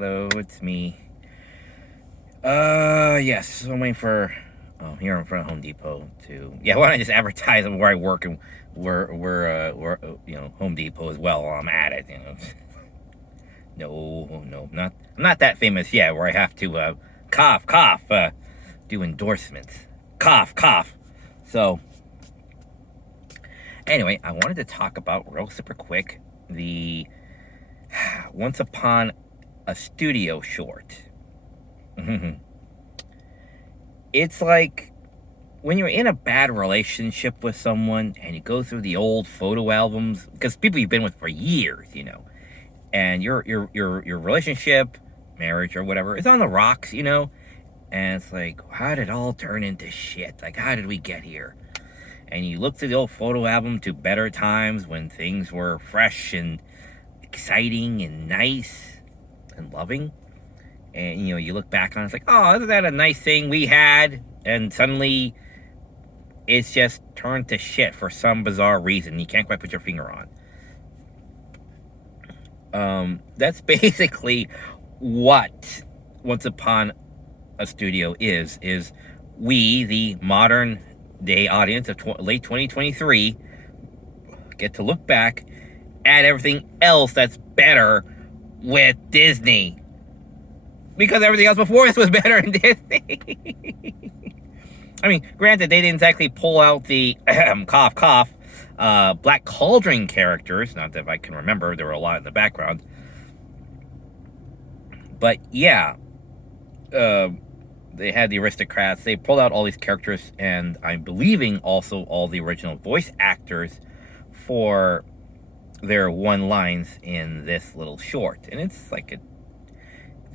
Hello, it's me. Yes, I'm waiting for. Oh, here in front of Home Depot to. Yeah, why don't I just advertise where I work and where Home Depot as well while I'm at it. No, I'm not that famous yet. Where I have to cough, do endorsements, cough. So anyway, I wanted to talk about real super quick the Once Upon a Studio short. It's like when you're in a bad relationship with someone and you go through the old photo albums, because people you've been with for years, and your relationship, marriage or whatever, is on the rocks, and it's like, how did it all turn into shit? Like, how did we get here? And you look through the old photo album to better times when things were fresh and exciting and nice and loving. And, you look back on it, it's like, oh, isn't that a nice thing we had? And suddenly it's just turned to shit for some bizarre reason you can't quite put your finger on. That's basically what Once Upon a Studio is we, the modern day audience of late 2023, get to look back at everything else that's better with Disney. Because everything else before this was better in Disney. I mean, granted, they didn't exactly pull out the cough, Black Cauldron characters. Not that I can remember. There were a lot in the background. But yeah, they had the aristocrats. They pulled out all these characters, and I'm believing also all the original voice actors for their one lines in this little short. And it's like a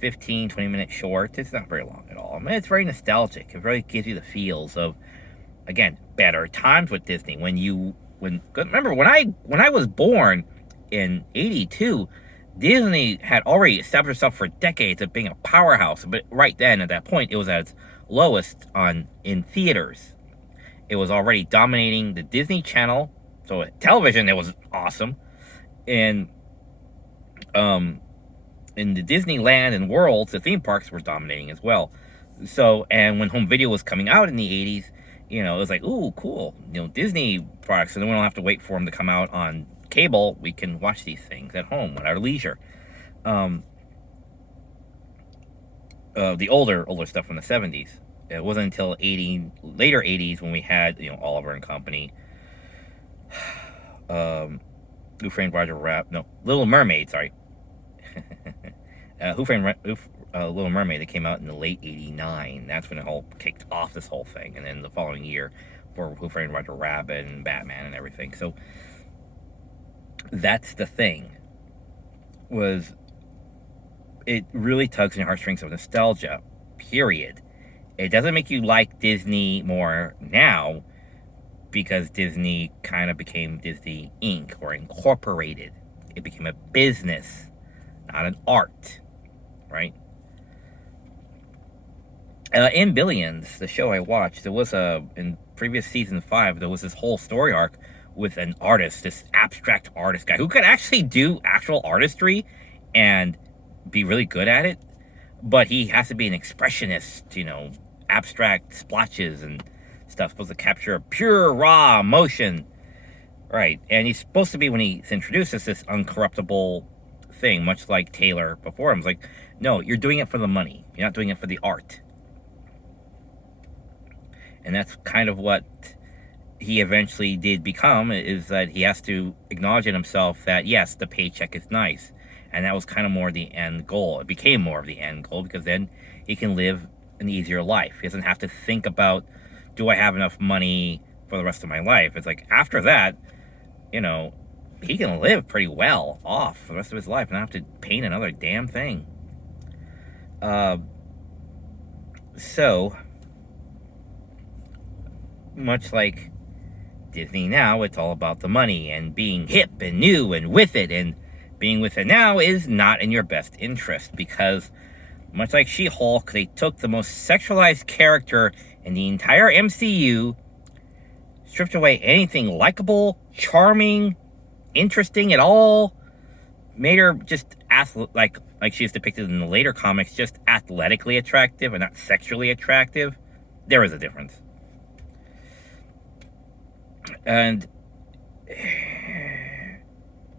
15-20 minute short. It's not very long at all. I mean, it's very nostalgic. It really gives you the feels of, again, better times with Disney. Remember when I was born in '82, Disney had already established itself for decades of being a powerhouse. But right then, at that point, it was at its lowest in theaters. It was already dominating the Disney Channel. So at television, it was awesome. And in the Disneyland and worlds, the theme parks were dominating as well. So, and when home video was coming out in the 80s, it was like, ooh, cool, Disney products, and then we don't have to wait for them to come out on cable. We can watch these things at home at our leisure. The older stuff from the 70s. It wasn't until later 80s when we had, Oliver and Company, Who Framed Roger Rabbit, no, Little Mermaid, sorry. Who Framed Little Mermaid, that came out in the late 89. That's when it all kicked off, this whole thing. And then the following year for Who Framed Roger Rabbit and Batman and everything. So that's the thing. It really tugs on your heartstrings of nostalgia, period. It doesn't make you like Disney more now because Disney kind of became Disney Inc. or Incorporated. It became a business, not an art, right? In Billions, the show I watched, there was in previous season 5, there was this whole story arc with an artist, this abstract artist guy who could actually do actual artistry and be really good at it, but he has to be an expressionist, abstract splotches and stuff, supposed to capture pure, raw emotion, right? And he's supposed to be, when he's introduced, as this uncorruptible thing, much like Taylor before him. It's like, no, you're doing it for the money. You're not doing it for the art. And that's kind of what he eventually did become, is that he has to acknowledge in himself that, yes, the paycheck is nice. And that was kind of more the end goal. It became more of the end goal because then he can live an easier life. He doesn't have to think about, do I have enough money for the rest of my life? It's like, after that, he can live pretty well off for the rest of his life and not have to paint another damn thing. So, much like Disney now, it's all about the money and being hip and new and with it, and being with it now is not in your best interest because, much like She-Hulk, they took the most sexualized character in the entire MCU, stripped away anything likable, charming, interesting at all made her just like she is depicted in the later comics, just athletically attractive and not sexually attractive, there is a difference. And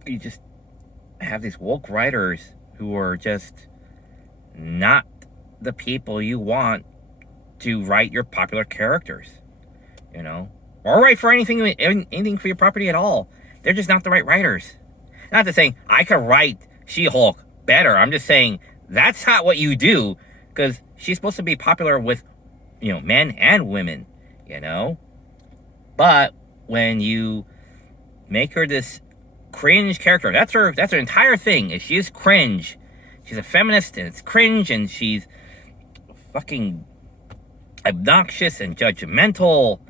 you just have these woke writers who are just not the people you want to write your popular characters, you know, or write for anything for your property at all. They're just not the right writers. Not to say I could write She-Hulk better. I'm just saying that's not what you do, because she's supposed to be popular with, you know, men and women, you know. But when you make her this cringe character, that's her entire thing. Is she is cringe. She's a feminist and it's cringe, and she's fucking obnoxious and judgmental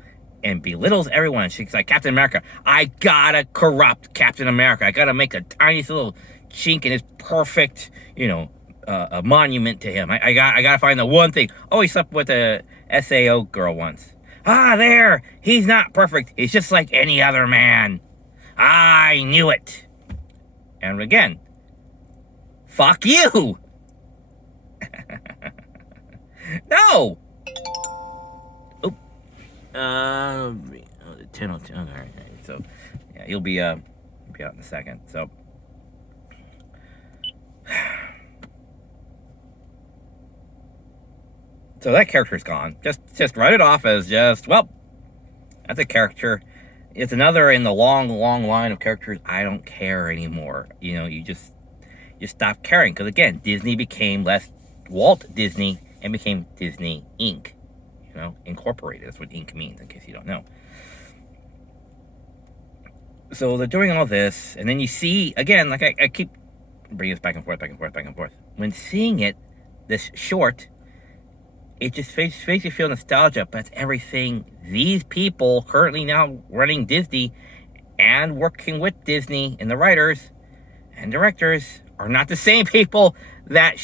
and belittles everyone. She's like Captain America. I gotta corrupt Captain America. I gotta make the tiniest little chink in his perfect, you know, a monument to him. I gotta find the one thing. Oh, he slept with a SAO girl once. There. He's not perfect. He's just like any other man. I knew it. And again, fuck you. No. 10:02. All right. So, yeah, you'll be out in a second. So, that character's gone. Just write it off as just, well, that's a character. It's another in the long line of characters. I don't care anymore. You know, you stop caring, because again, Disney became less Walt Disney and became Disney Inc. You know, Incorporated. That's what Inc. means, in case you don't know. So they're doing all this, and then you see, again, like I keep bringing this back and forth. When seeing it, this short, it just makes you feel nostalgia, but it's everything these people currently now running Disney and working with Disney and the writers and directors are not the same people that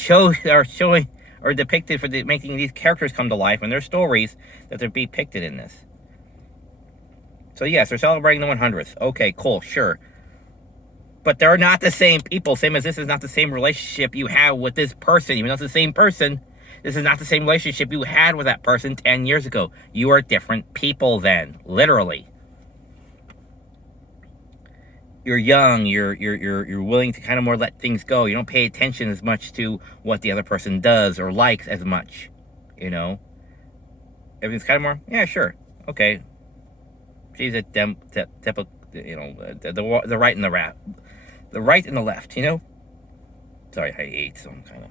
are showing or depicted for making these characters come to life and their stories that they're depicted in this. So yes, they're celebrating the 100th. Okay, cool, sure. But they're not the same people, same as this is not the same relationship you have with this person. Even though it's the same person, this is not the same relationship you had with that person 10 years ago. You are different people then, literally. You're young, you're willing to kind of more let things go. You don't pay attention as much to what the other person does or likes as much, you know. Everything's kind of more, yeah, sure, okay. She's a typical, you know, the right and the right and the left, you know. Sorry, I ate, so I'm kind of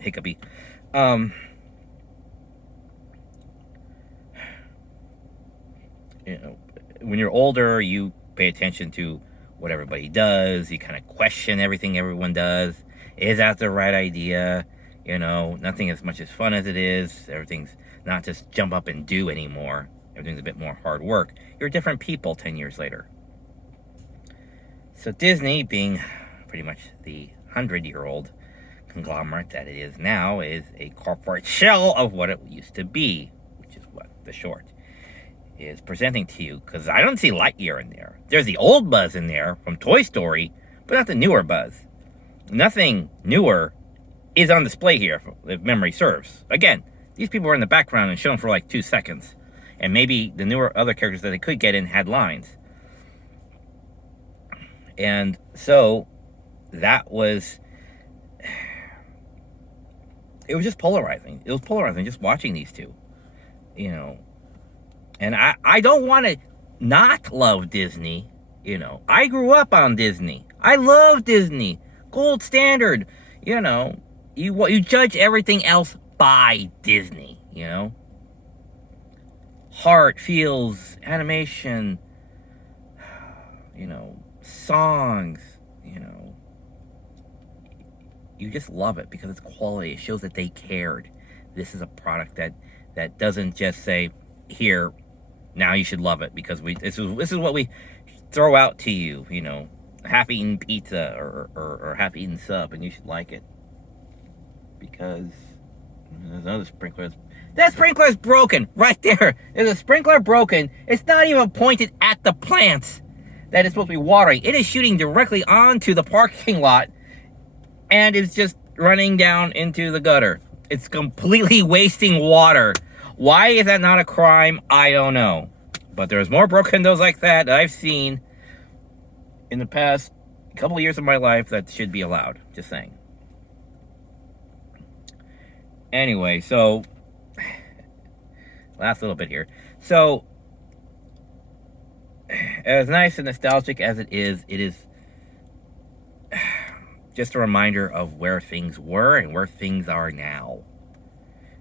hiccupy. You know, when you're older, you pay attention to what everybody does. You kind of question everything everyone does. Is that the right idea? You know, nothing as much as fun as it is. Everything's not just jump up and do anymore. Everything's a bit more hard work. You're different people 10 years later. So Disney, being pretty much the 100-year-old conglomerate that it is now, is a corporate shell of what it used to be, which is what the short is presenting to you. Because I don't see Lightyear in there. There's the old Buzz in there from Toy Story, but not the newer Buzz. Nothing newer is on display here, if memory serves. Again, these people were in the background and shown for like 2 seconds. And maybe the newer other characters that they could get in had lines. And so, that was... It was just polarizing. It was polarizing just watching these two. You know. And I don't want to not love Disney. You know. I grew up on Disney. I love Disney. Gold standard. You know. You judge everything else by Disney. You know. Heart, feels, animation. You know. Songs. You know. You just love it because it's quality. It shows that they cared. This is a product that doesn't just say, here, now you should love it because this is what we throw out to you, you know, half-eaten pizza or half-eaten sub, and you should like it. Because there's another sprinkler. That sprinkler's broken right there. There's a sprinkler broken. It's not even pointed at the plants. that is supposed to be watering. It is shooting directly onto the parking lot and it's just running down into the gutter. It's completely wasting water. Why is that not a crime? I don't know. But there's more broken windows like that I've seen in the past couple of years of my life that should be allowed. Just saying. Anyway, so last little bit here. So as nice and nostalgic as it is just a reminder of where things were and where things are now.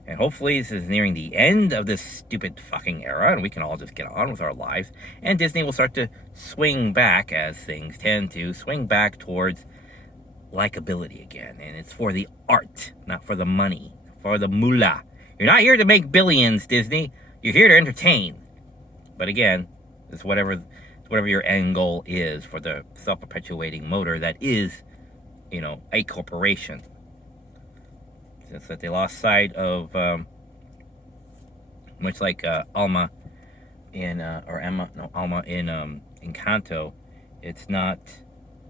And hopefully this is nearing the end of this stupid fucking era and we can all just get on with our lives. And Disney will start to swing back, as things tend to, swing back towards likability again. And it's for the art, not for the money, for the moolah. You're not here to make billions, Disney. You're here to entertain. But again, it's whatever your end goal is for the self-perpetuating motor that is, you know, a corporation. Since that they lost sight of, much like Alma in Alma in Encanto, it's not,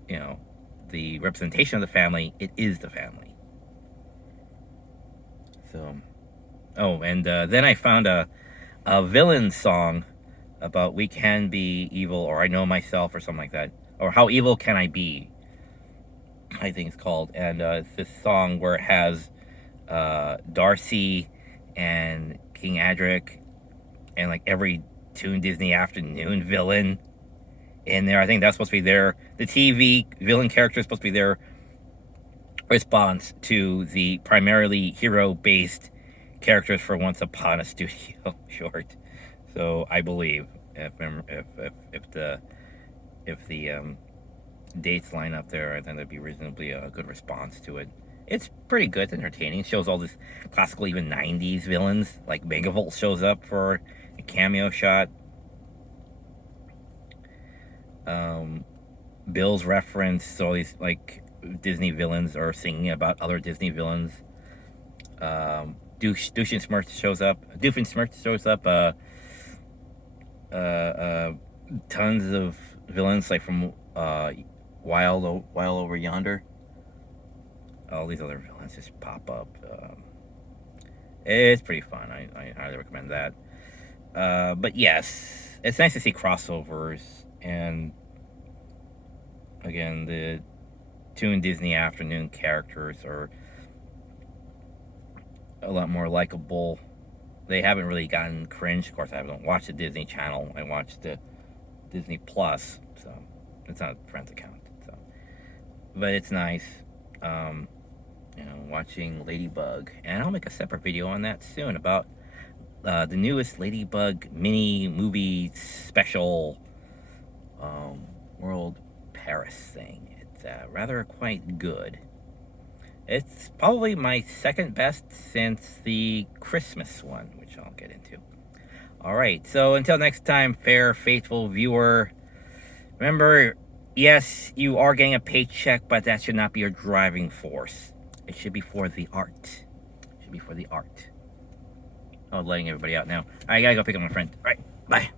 you know, the representation of the family. It is the family. So, oh, and then I found a villain song about "We Can Be Evil" or "I Know Myself" or something like that, or "How Evil Can I Be," I think it's called. And it's this song where it has Darcy and King Adric and like every Toon Disney Afternoon villain in there. I think that's supposed to be the TV villain character is supposed to be their response to the primarily hero-based characters for Once Upon a Studio short. So I believe if the dates line up there, I think that'd be reasonably a good response to it. It's pretty good. It's entertaining. It shows all this classical, even 90s villains. Like Megavolt shows up for a cameo shot. Bill's reference, all these like Disney villains are singing about other Disney villains. Doofenshmirtz shows up. Tons of villains like from Wild Over Yonder. All these other villains just pop up. It's pretty fun. I highly recommend that. But yes, it's nice to see crossovers, and again, the Toon Disney Afternoon characters are a lot more likable. They haven't really gotten cringe. Of course, I haven't watched the Disney Channel. I watched the Disney Plus, so it's not a friend's account. So, but it's nice. You know, watching Ladybug, and I'll make a separate video on that soon about the newest Ladybug mini movie special World Paris thing. It's rather quite good. It's probably my second best since the Christmas one, which I'll get into. Alright, so until next time, fair, faithful viewer, remember, yes, you are getting a paycheck, but that should not be your driving force. It should be for the art. It should be for the art. Oh, letting everybody out now. I gotta go pick up my friend. Alright, bye.